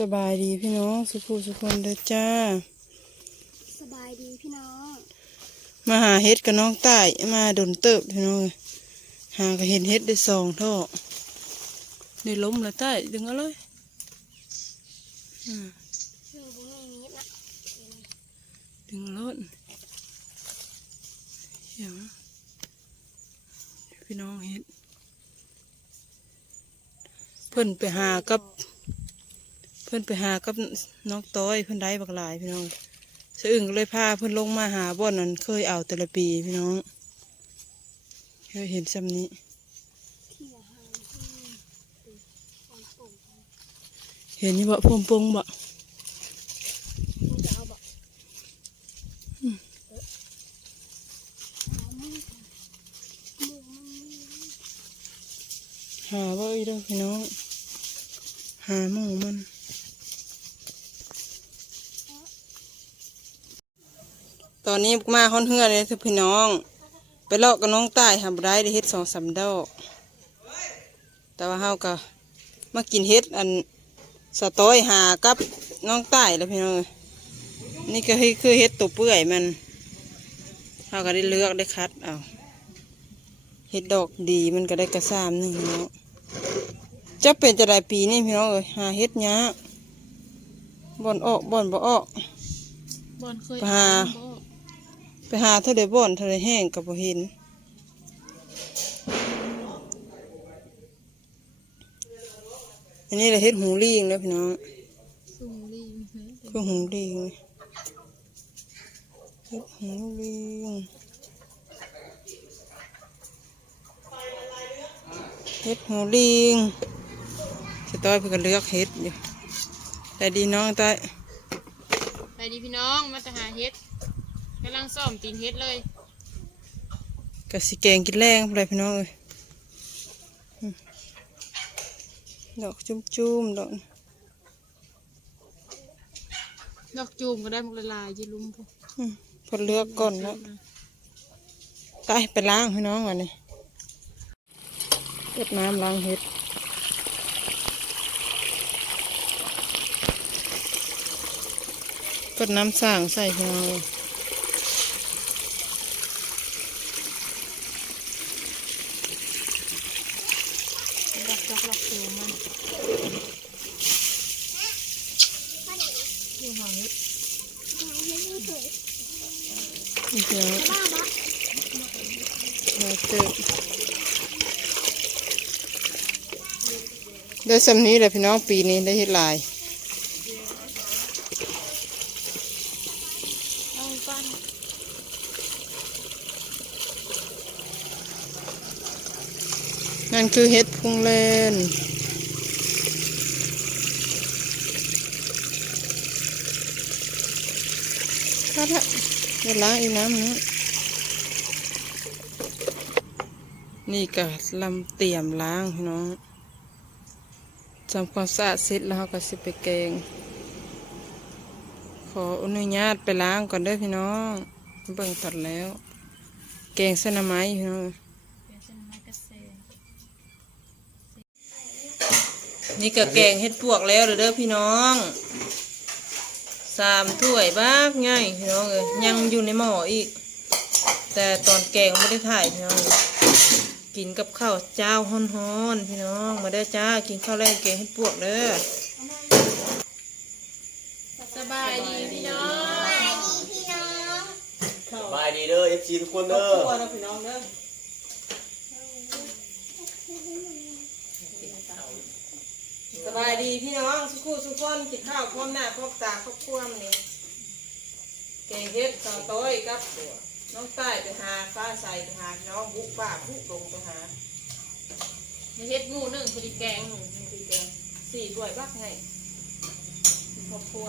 สบายดีพี่น้องสุขุสุคนเด้อจ้า สบายดีพี่น้อง มาหาเฮ็ดกับน้องใต้มาดนเติบพี่น้องหาก็เห็นเฮ็ดได้สองท่อได้ล้มแล้วใต้ดึงเอาเลยอ่าหนึ่งบุ้งนิดนะดึงเอารถเดี๋ยวพี่น้องเฮ็ดเพิ่นไปหากับ เพิ่อนไปหากับน้องต้อยเพิ่อนได้บักหลายพี่น้องสะอึ่งก็เลยพาเพิ่อนลงมาหาบ่อนนั้นเคยเอาแต่ละปีพี่น้องเคยเห็นซ้ำนี้เห็นนี่บ่พมปงบ่คุณจะเอาบอกเอามือก่อนมือมันมือหาบ่อีเด้อพี่น้อง หาหมูมัน ตอนนี้มาฮ้อนเฮือเลยทุกพี่น้อง ไปเลาะกับน้องใต้ทำไรได้เฮ็ดสองสามดอก แต่ว่าเฮาก็มากินเฮ็ดอันสะต้อยหากับน้องใต้แล้วพี่น้องเอ้ยนี่ก็คือคือเฮ็ดตัวเปื่อยมันเฮาก็ได้เลือกได้คัดเอาเฮ็ดดอกดีมันก็ได้กระซามหนึ่งพี่น้องจะเป็นจะได้ปีนี้พี่น้องเอ้ยหาเฮ็ดยากบ่อนออกบ่อนบ่ออกบอลเคยไปหา ไปหาเท่าใดบ่อนเท่าใดแห้งกับบ่เห็นอันนี้เราเฮ็ดหูลิงแล้วพี่น้องสูงดีเฮ้ยคือหูลิงเฮ็ดหูลิงเฮ็ดหูลิงสต้อยเพิ่นก็เลือกเฮ็ดอยู่แต่ดีน้องต้อยไปดีพี่น้องมาจะหาเฮ็ด กำลังซ่อมตีนเฮ็ดเลยก็สิแกงกินแรงพุ่นแหละพี่น้องเอ้ยอืมดอกจุ่มๆดอกดอกจูมก็ได้มุกละลายจีลุมพวกอืมเพอเลือกก่อนแล้วตายไปล้างให้น้องก่อนนี่เฮ็ดน้ำล้างเฮ็ดกดน้ำสร้างใส่พี่น้องเลย ดอกดอกดอกจูมมันนี่หอเฮ็ด นี่พี่น้อง บ้าบะ เราเจอ ได้สำนี้แหละพี่น้องปีนี้ได้เฮ็ดลายเอาปั้นนั่นคือเฮ็ดพุงเลนคัดละเดี๋ยวล้างอีกน้ำนี้นี่ก็ลำเตรียมล้างพี่น้อง ทำความสะอาดเสร็จแล้วเราก็สิไปแกง ขออนุญาตไปล้างก่อนเด้อพี่น้องเบิ่งตัดแล้ว แกงเส้นไม้พี่น้องนี่ก็แกงเฮ็ดปวกแล้วเด้อเด้อพี่น้องสามถ้วยบ้ากง่ายพี่น้องเอ้ยยังอยู่ในหม้ออีก แต่ตอนแกงไม่ได้ถ่ายพี่น้อง กินกับข้าวเจ้าฮ้อนๆพี่น้อง มาเด้อจ้า กินข้าวแรกแกงเฮ็ดปวกเด้อสบายดีพี่น้องพี่น้องสบายดีเด้อเอฟซีทุกคนเด้อครัวเด้อพี่น้องเด้อสบายดีพี่น้องสุขุสุขคนกินข้าวพร้อมหน้าพร้อมตาครอบครัวมันนี่แกงเฮ็ดต่อต้อยครับ น้องใต้ไปหาฟ้าใสไปหา น้องบุกป้าบุกลงไปหาในเฮ็ดหมูหนึ่งพอดีแกงอืมนี่คือดีแกงสี่ถ้วยบักไงครอบครัว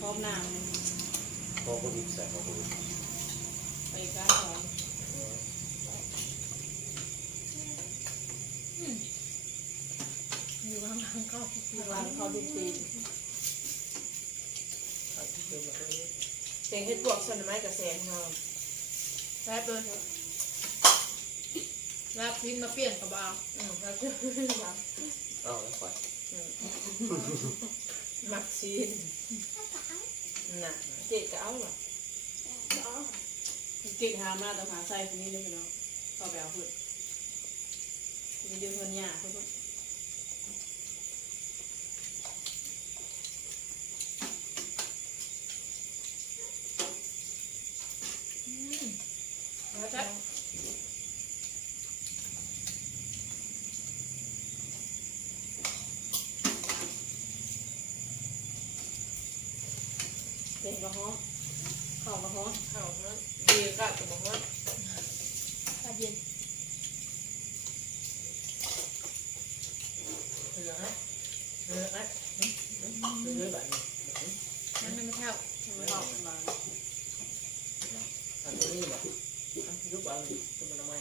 พร้อมน้าขอบคุณอีกแสนขอบคุณไปก้าหอมอยู่ข้างๆเข้าอยู่ร้านเขาดูปีเสียงเฮ็ดบวกสวนไม้กับแสงเงา แซ่บเลยลาบพินมาเปลี่ยนกับเอาอืมครับอ้าวแล้วไปเมักซีนน่ะเจ๊ก็เอาว่ะอ๋อเก่งหามาแต่หาใส่คนนี้เลยพี่น้องเข้าไปเอาเพื่อนมีเดือนคนหยาเพื่อน แล้วจ้ะเป็นกระห้องเข่ากระห้องเข้าฮะดีก็จะบอกว่าตาเย็นเหลือฮะเหลือฮะเหลือแบบนี้มันไม่เท่าไม่เท่าบางอันนี้แบบ อันยุบเอาจะมันทำไม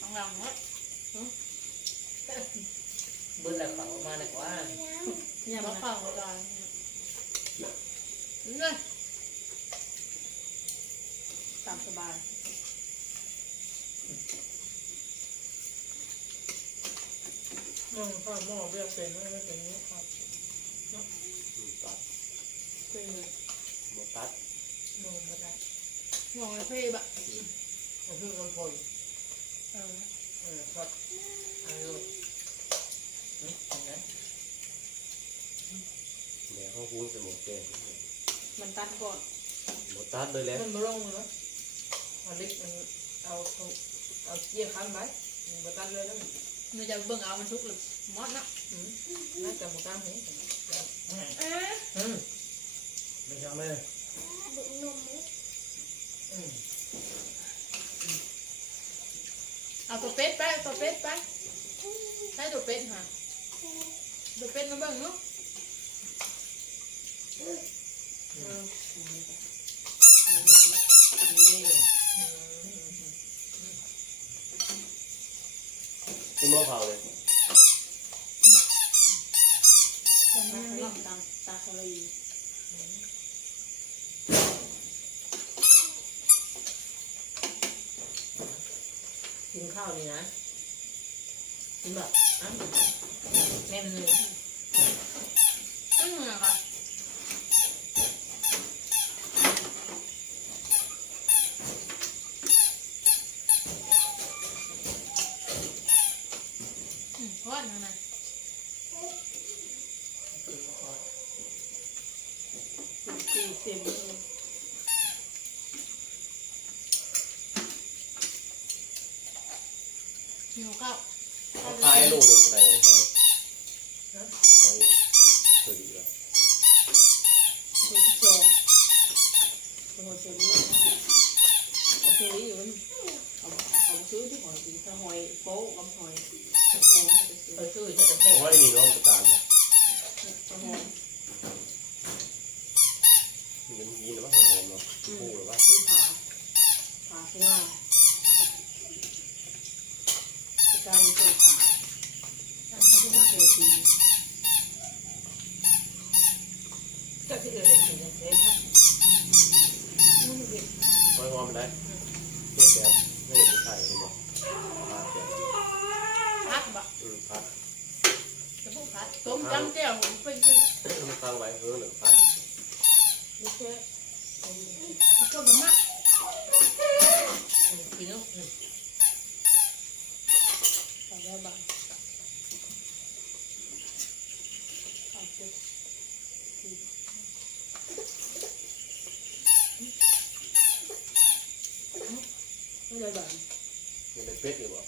ต้องลองเนาะ เบิ้ลแล้วเขามาเลยว่า อย่ามาเข่าก็ได้เลยตามสบาย อืมข้าวหม้อเรียกเป็นไม่เป็นนี้ครับหมูตัดคือเลยมาตัดนมมาได้มองเพ่บะมันคือมันพลเออเออครับอันนี้อืมอันนั้นแม่เขาพูดเป็นหมดเกมมันตัดก่อนหมดตัดเลยแล้วมันมาลงเลยมันเล็กมันเอาเอาเอาเกี่ยคันไว้มันตัดเลยแล้ว มันจะเบิ่งเอามันทุกหรือมอดเนาะอืมน่าจะมาตั้งนี้อืมไม่ใช่ไหมบุกนมมุกอืมเอาตัวเป็ดไปตัวเป็ดไปให้ตัวเป็ดค่ะตัวเป็ดมาเบิ่งเนาะ ที่หม้อเผาเลยตอนนี้ลองตามตาทะเลกินข้าวนี่นะกินแบบอะแม่มันเลย อืมค่ะอืมพอดนะนะสี่สิบ หิวข้าวเขายลูกหนึ่งอะไรหอยหอยสวัสดีครับสี่สิบสองโอ้โหเชอรี่โอ้เชอรี่อยู่มันเอาเอาซื้อที่หอยสีถ้าหอยโป๊ะกับหอยโป๊ะไปซื้อเออช่วยจะจะแค่หอยนี่น้องประการนะเอายเงินยีนหรือว่าหอยหอมเนาะพูดหรือว่าที่ขาขาข้าล่างจะกลายเป็นตัวขาทำ ให้มากเลยทีก็คืออะไรกินเองครับหอยหอมได้เทียบแบบไม่ได้ใส่เลยเนาะพัดแบบ พัดบะ อืมพัด จะพูดพัดต้มจำเจียวเป็นจริง มันตั้งไว้เพื่อหนึ่งพัด ไม่ใช่แล้วก็แบบมาก กินแล้วอืม ใส่แล้วบางใส่เจ็ดไม่เลยบาง ยัง เป็นเป็ดอยู่บ่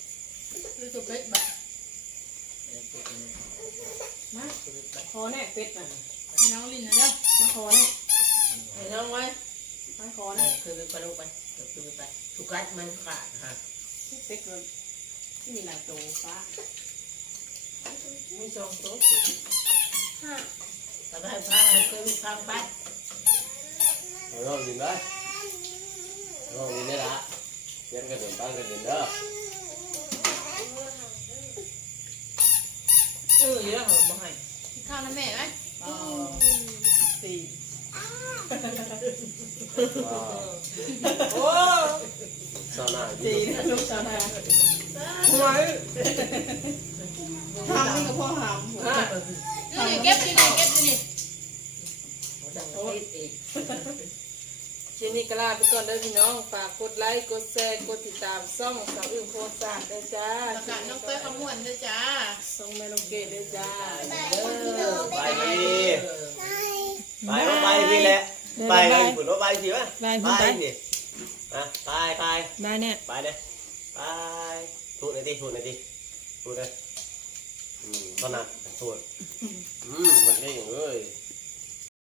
รู้สึกเป็ดบะมาคอแน่เป็ดบะให้น้องลินนะเด้อมาคอแน่ไอ้น้องไว้มาคอเอแน่อคือไปลูกไปคือไปทุกกัดมันขาดฮะเป็ดมันที่มีหลายตัวฟ้ามีสองตัวห้าแต่ก็ให้พาให้เคยลูกทางไปหอยหอมกินได้หอยหอมกินได้ละเย็นกันเดินตั้งกันเดินเด้อ เออเยอะเหรอบ่ให้กินข้าวนะแม่ไหมสี่ว้าวโอ้ชาวนาจีนะลูกชาวนาไว้ทำนี่กับพ่อหามหัวนี่เก็บอยู่นี่เก็บอยู่นี่จังโอ้ยอีกคลิปนี้ก็ลาไปก่อนเด้อพี่น้อง ฝากกดไลค์ กดแชร์ กดติดตามซ่องสาวอึ้งโคตรศาสตร์ด้วยจ้าประกาศน้องเต้ยขมวนด้วยจ้า ซ่องแม่น้องเกดด้วยจ้าไปดีไปก็ไปพี่แหละไปเลยคุณว่าไปสิวะไปนี่อะไปไปได้แน่ไปเด้ไปพูดหน่อยดิพูดหน่อยดิพูดเลยอืมตอนนั้นพูดอืมมันได้อย่างเอ้ยไ